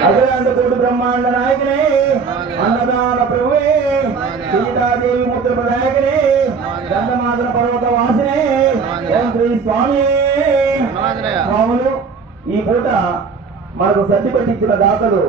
అఖిలాండ కోటి బ్రహ్మాండ నాయకనే అన్నదాన ప్రభువే సీతాదేవి ముద్ర ప్రదాయకనే గంధమాదన పర్వత వాసినే ఓం శ్రీ స్వామి. స్వాములు ఈ పూట మనకు సర్ది పెట్టించిన దాతలు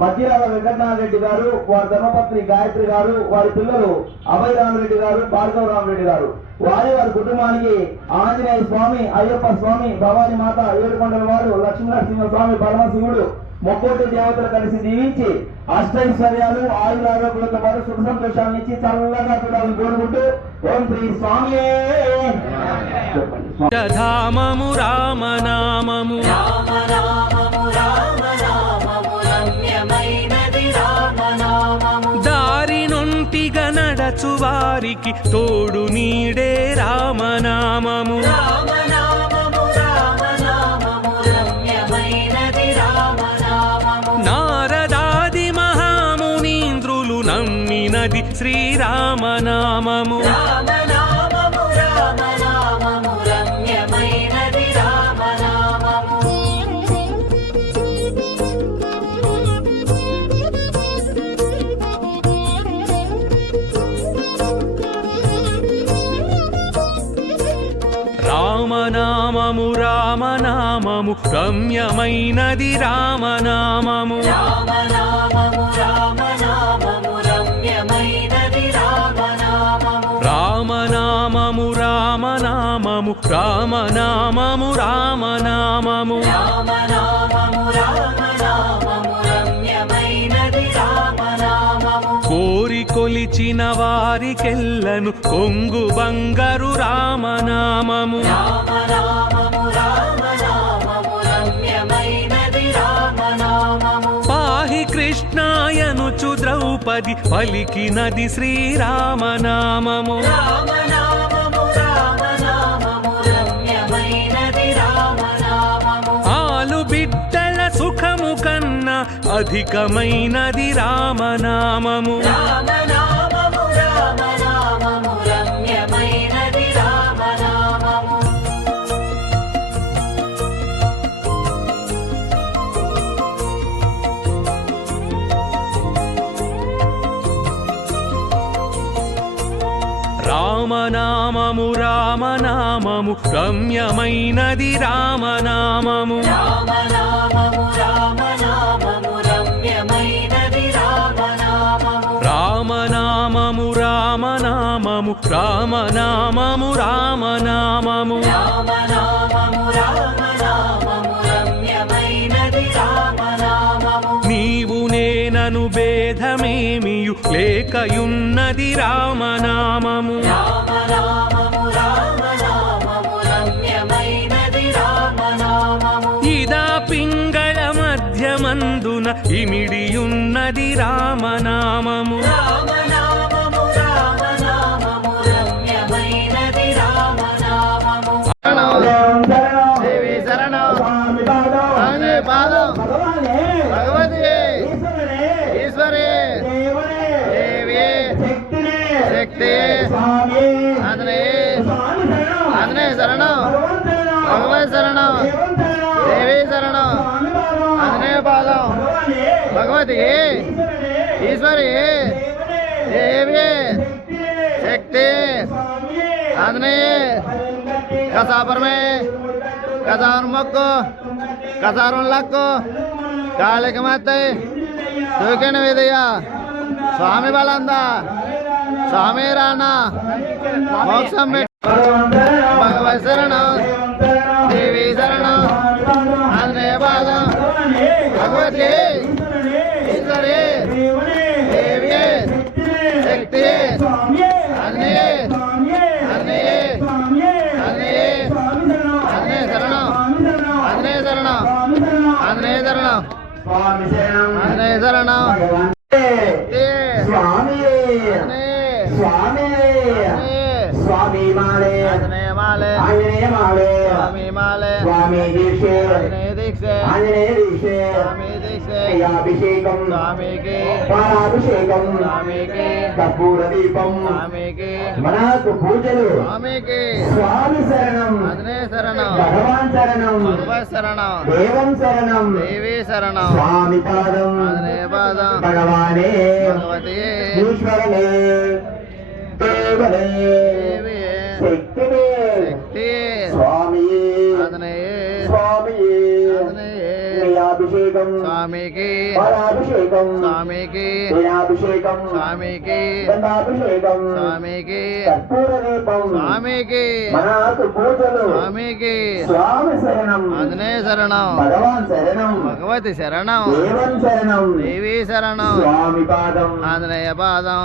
మధ్యరాల వెంకటనాథరెడ్డి గారు వారి ధర్మపత్ని గాయత్రి గారు వారి పిల్లలు అభయ రామరెడ్డి గారు భార్గవ రామరెడ్డి గారు. వారి వారి కుటుంబానికి ఆంజనేయ స్వామి అయ్యప్ప స్వామి భవాని మాత ఏడుకొండల వారు లక్ష్మీనరసింహ స్వామి పరమశివుడు ముక్కోటి దేవతలు కలిసి దీవించి అష్టైశ్వర్యాలు ఆయుధ ఆరోగ్యాలతో పాటు సుఖ సంతోషాన్ని ఇచ్చి చల్లగా చూడాలని కోరుకుంటూ ఓం శ్రీ స్వామి. రామము రామనామము. రామ నామము దారి నొంటిగా నడచు వారికి తోడు నీడే రామనామము. నమ్మినది శ్రీరామనామము. రామనామము రామనామము రమ్యమైనది రామనామము. రామ నామము రామ రామ నామము కోరి కొలిచిన వారికెల్లను కొంగు బంగారు రామనామము. పాహి కృష్ణాయనుచు ద్రౌపది పలికినది శ్రీరామనామము. రామ అధికమైనది రామనామము. రామనామము రామనామము రమ్యమైనది రామనామము. రామ నామము రామ రామనామము రామనామము రామనామము. నీవు నేనను భేదమేమియు లేకయున్నది రామనామము. ఇదా పింగళ మధ్యమందున ఇమిడియున్నది రామనామము. ఈశ్వరి! దేవి! శక్తి! స్వామి! ఆంజనేయ శరణం! భగవతి శరణం! దేవం శరణం! ఆంజనేయ పాదం! భగవతి! ఈశ్వరి! దేవి! శక్తి! ఆంజనేయ కసాపరమే! కసారు మొక్కు కసారు లక్కు కాళిక మత్తయి దూకిన విధయ. స్వామి బలంద స్వామి రాణ. మోక్షం పెట్టు భగవత్ స్వామి. స్వామి. స్వామి మాలే. ఆంజనేయ మాలే. స్వామి మాలే. స్వామి దీక్షే. ఆంజనేయ దీక్ష. ఆంజనేయ దీక్షే. స్వామి దీక్ష. అభిషేకం పాలాభిషేకం. కర్పూర దీపం మనకు పూజలు. స్వామి భగవాన్ శరణం భగవ శరణం దేవం శరణం దేవి శరణం స్వామి పాదం అదనే పాదం భగవానే భగవతి అభిషేకం స్వామికి పాలాభిషేకం స్వామికి అభిషేకం స్వామికి దండాభిషేకం స్వామికి కర్పూర దీపం స్వామికి మనకు పూజలు స్వామికి స్వామి శరణం అదనే శరణం భగవాన్ శరణం భగవతి శరణం దేవం శరణం దేవి శరణం స్వామి పాదం ఆంజనేయ పాదం.